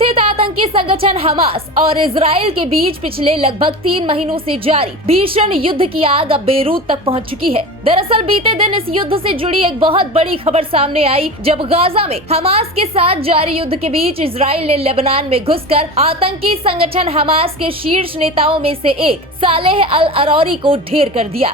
कथित आतंकी संगठन हमास और इजराइल के बीच पिछले लगभग 3 महीनों से जारी भीषण युद्ध की आग अब बेरूत तक पहुंच चुकी है। दरअसल बीते दिन इस युद्ध से जुड़ी एक बहुत बड़ी खबर सामने आई, जब गाजा में हमास के साथ जारी युद्ध के बीच इजराइल ने लेबनान में घुसकर आतंकी संगठन हमास के शीर्ष नेताओं में से एक सालेह अल अरौरी को ढेर कर दिया।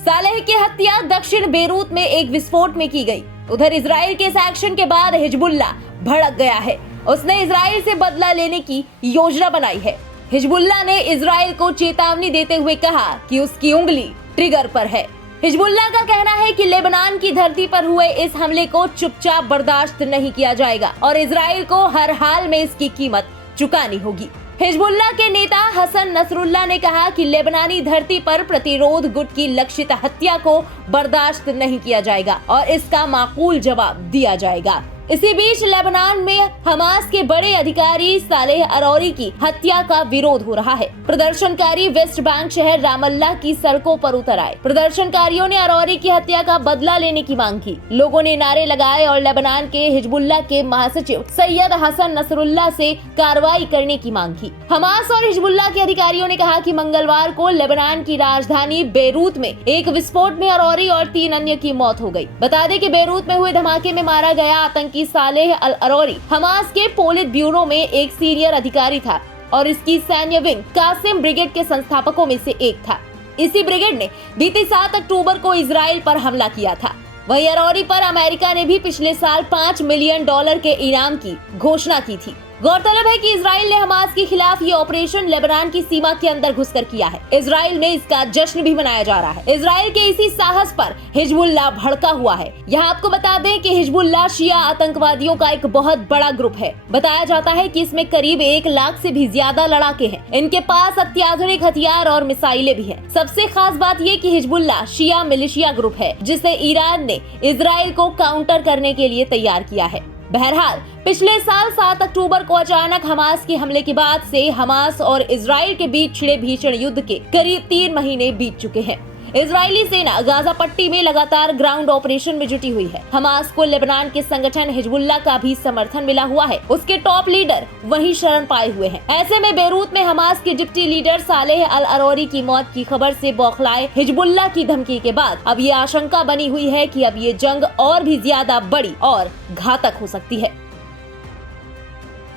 सालेह की हत्या दक्षिण बेरूत में एक विस्फोट में की गई। उधर इजराइल के इस एक्शन के बाद हिजबुल्लाह भड़क गया है। उसने इजराइल से बदला लेने की योजना बनाई है। हिजबुल्लाह ने इजराइल को चेतावनी देते हुए कहा कि उसकी उंगली ट्रिगर पर है। हिजबुल्लाह का कहना है कि लेबनान की धरती पर हुए इस हमले को चुपचाप बर्दाश्त नहीं किया जाएगा और इजराइल को हर हाल में इसकी कीमत चुकानी होगी। हिजबुल्लाह के नेता हसन नसरुल्लाह ने कहा कि लेबनानी धरती पर प्रतिरोध गुट की लक्षित हत्या को बर्दाश्त नहीं किया जाएगा और इसका माकूल जवाब दिया जाएगा। इसी बीच लेबनान में हमास के बड़े अधिकारी सालेह अरौरी की हत्या का विरोध हो रहा है। प्रदर्शनकारी वेस्ट बैंक शहर रामल्लाह की सड़कों पर उतर आए। प्रदर्शनकारियों ने अरौरी की हत्या का बदला लेने की मांग की। लोगों ने नारे लगाए और लेबनान के हिजबुल्लाह के महासचिव सैयद हसन नसरुल्लाह से कार्रवाई करने की मांग की। हमास और हिजबुल्लाह के अधिकारियों ने कहा कि मंगलवार को लेबनान की राजधानी बेरूत में एक विस्फोट में अरौरी और 3 अन्य की मौत हो गई। बता दें कि बेरूत में हुए धमाके में मारा गया आतंकी सालेह अल अरौरी हमास के पोलित ब्यूरो में एक सीनियर अधिकारी था और इसकी सैन्य विंग कासिम ब्रिगेड के संस्थापकों में से एक था। इसी ब्रिगेड ने बीते 7 अक्टूबर को इजराइल पर हमला किया था। वहीं अरौरी पर अमेरिका ने भी पिछले साल $5 मिलियन के इनाम की घोषणा की थी। गौरतलब है कि इजराइल ने हमास के खिलाफ ये ऑपरेशन लेबनान की सीमा के अंदर घुसकर किया है। इजराइल में इसका जश्न भी मनाया जा रहा है। इजराइल के इसी साहस पर हिजबुल्लाह भड़का हुआ है। यहाँ आपको बता दें कि हिजबुल्लाह शिया आतंकवादियों का एक बहुत बड़ा ग्रुप है। बताया जाता है कि इसमें करीब 1 लाख से भी ज्यादा लड़ाके हैं। इनके पास अत्याधुनिक हथियार और मिसाइलें भी हैं। सबसे खास बात ये कि हिजबुल्लाह शिया मिलिशिया ग्रुप है जिसे ईरान ने इजराइल को काउंटर करने के लिए तैयार किया है। बहरहाल पिछले साल 7 अक्टूबर को अचानक हमास के हमले के बाद से हमास और इजराइल के बीच छिड़े भीषण युद्ध के करीब 3 महीने बीत चुके हैं। इजरायली सेना गाजा पट्टी में लगातार ग्राउंड ऑपरेशन में जुटी हुई है। हमास को लेबनान के संगठन हिजबुल्लाह का भी समर्थन मिला हुआ है। उसके टॉप लीडर वहीं शरण पाए हुए हैं। ऐसे में बेरूत में हमास के डिप्टी लीडर सालेह अल अरौरी की मौत की खबर से बौखलाए हिजबुल्लाह की धमकी के बाद अब ये आशंका बनी हुई है कि अब ये जंग और भी ज्यादा बड़ी और घातक हो सकती है।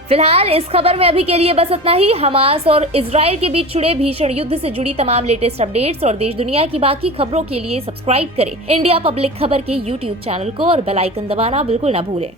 फिलहाल इस खबर में अभी के लिए बस इतना ही। हमास और इजराइल के बीच छिड़े भीषण युद्ध से जुड़ी तमाम लेटेस्ट अपडेट्स और देश दुनिया की बाकी खबरों के लिए सब्सक्राइब करें इंडिया पब्लिक खबर के YouTube चैनल को और बेल आइकन दबाना बिल्कुल न भूलें।